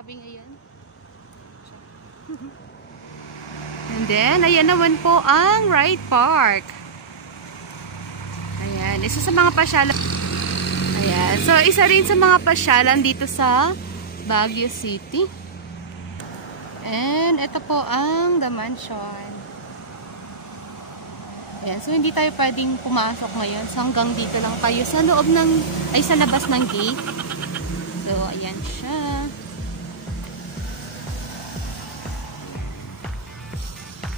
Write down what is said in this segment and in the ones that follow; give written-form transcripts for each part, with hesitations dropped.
Habi ngayon. And then, ayan naman po ang Wright Park. Ayan, isa sa mga pasyalan. Ayan, so isa rin sa mga pasyalan dito sa Baguio City. And ito po ang The Mansion. Ayan, so hindi tayo pwedeng pumasok ngayon. So hanggang dito lang tayo sa loob ng, ay sa labas ng gate. So ayan siya.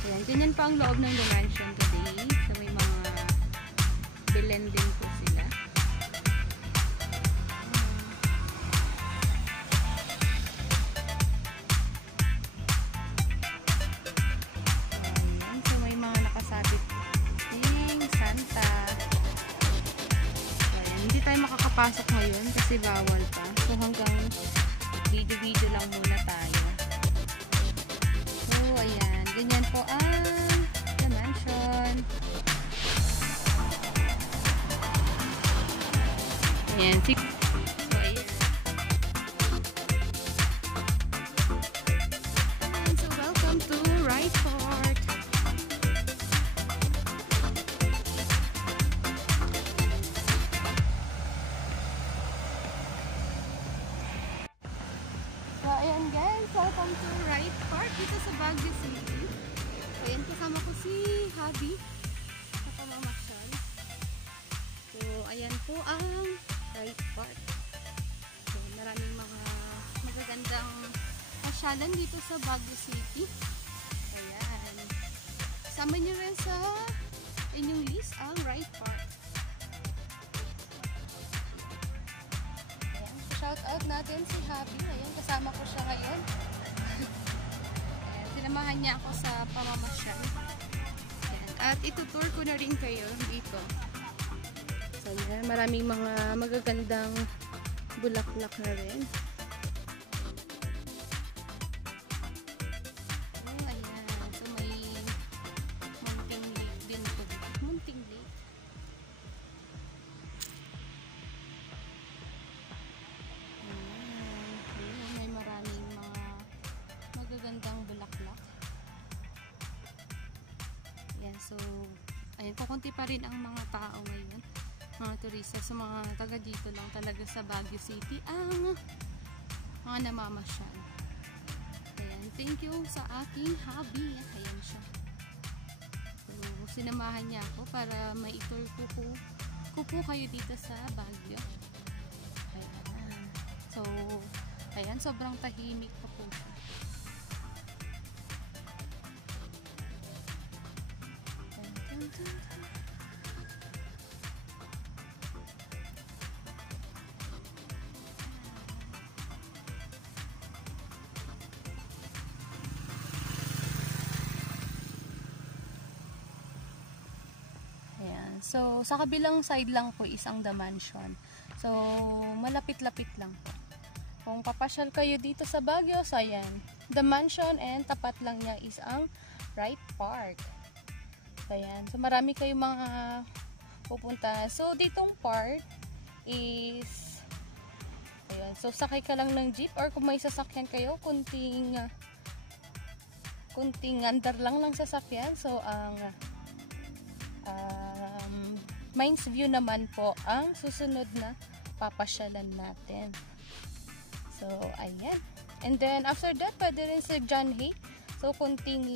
Ayan, ganyan pa ang loob ng The Mansion today. So may mga bilen din po sila. Ayan, so may mga nakasabit Santa. Ayan, hindi tayo makakapasok ngayon kasi bawal pa. So hanggang video-video lang muna tayo. So ayan, ganyan po ang The Mansion. Ayan, so ayan. And so welcome to Wright Park. So, ayan guys, welcome to Wright Park dito sa Baguio City. So, ayan, kasama ko si Habi sa pamamasyal. So, ayan po ang Wright Park. So, maraming mga magagandang pasyalan dito sa Baguio City. Ayan. Kasama nyo rin sa inyong list ang Wright Park. Shout out natin si Habi. Ayan, kasama ko siya ngayon. Ayan, sinamahan niya ako sa pamamasyal. Ayan, at itutour ko na rin kayo dito. So, ayan, maraming mga magagandang bulaklak na rin. Oh, ayan. So, may munting lake din po. Munting lake. Magagandang bulaklak. Yan, so ayun, kukunti pa rin ang mga tao ngayon, mga turista. So mga taga dito lang talaga sa Baguio City ang mga namamasyal. Ayan, thank you sa aking Habi. Ayan siya. So sinamahan niya ako para ma-tour ko po kayo dito sa Baguio. Ayan. So ayan, sobrang tahimik pa po siya. Ayan. So, sa kabilang side lang po isang The Mansion. So, malapit-lapit lang po. Kung papasyal kayo dito sa Baguio, so ayan, The Mansion, and tapat lang niya is ang Wright Park. So, ayan. So, marami kayong mga pupunta. So, ditong park is ayan. So, sakay ka lang ng jeep, or kung may sasakyan kayo, kunting andar lang ng sasakyan. So, ang Mines View naman po ang susunod na papasyalan natin. So, ayan. And then, after that, pwede rin sa John Hay. So, kunting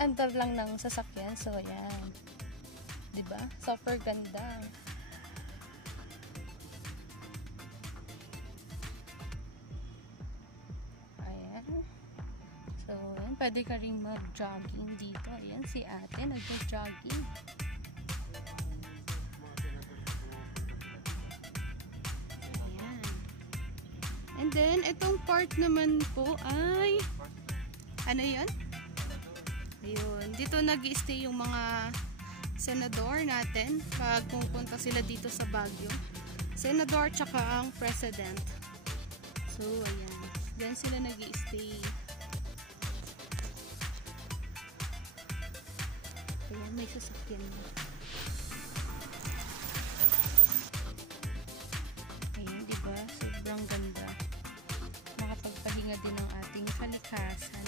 andar lang ng sasakyan. So, ayan. Diba? Super ganda. Ayan. So, ayan. Pwede ka rin mag-jogging dito. Ayan, si ate nag-jogging. Ayan. And then, itong part naman po ay ano yun? Ayun. Dito nag-i-stay yung mga senador natin pag pupunta sila dito sa Baguio. Senador tsaka ang president. So, ayan. Diyan sila nag-i-stay. Ayan, may sasakyan na. Ayan, diba? Sobrang kalakasan.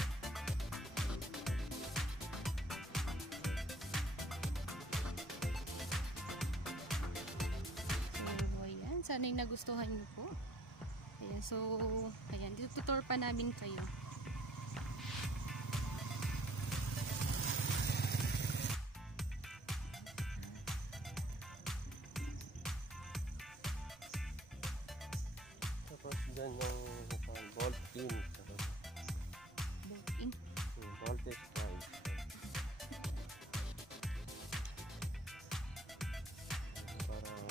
So, ayan. Sana'y nagustuhan niyo po. Ayan, so, ayan. Tutor pa namin kayo. Tapos dyan yung bolt in. Bolt in. Voltage drive. Parang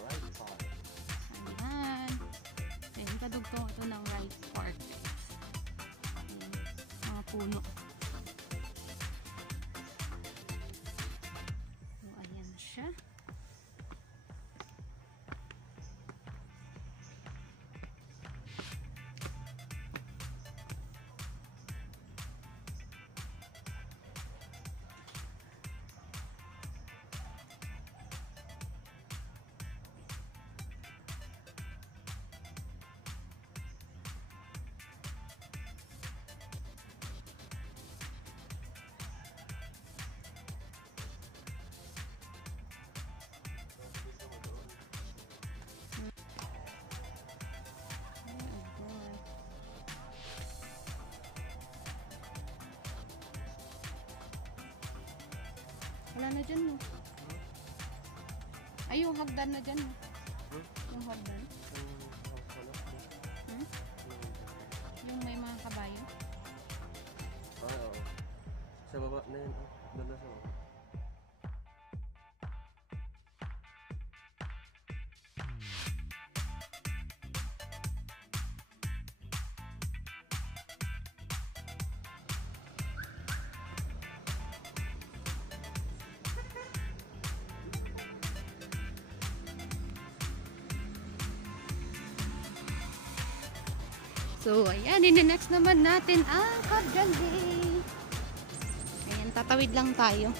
right part. Ayan. Ayan, kadugtong ito ng right part. Ayan, mga puno. So, ayan siya. Wala na dyan, no? Ay, yung hagdan na dyan, no? Yung hagdan. Hmm? Yung may mga kabayo. Oo. Sa baba na yun. Doon na sa baba. So, ayan, ini-next naman natin ang Kabjandi. Ayan, tatawid lang tayo.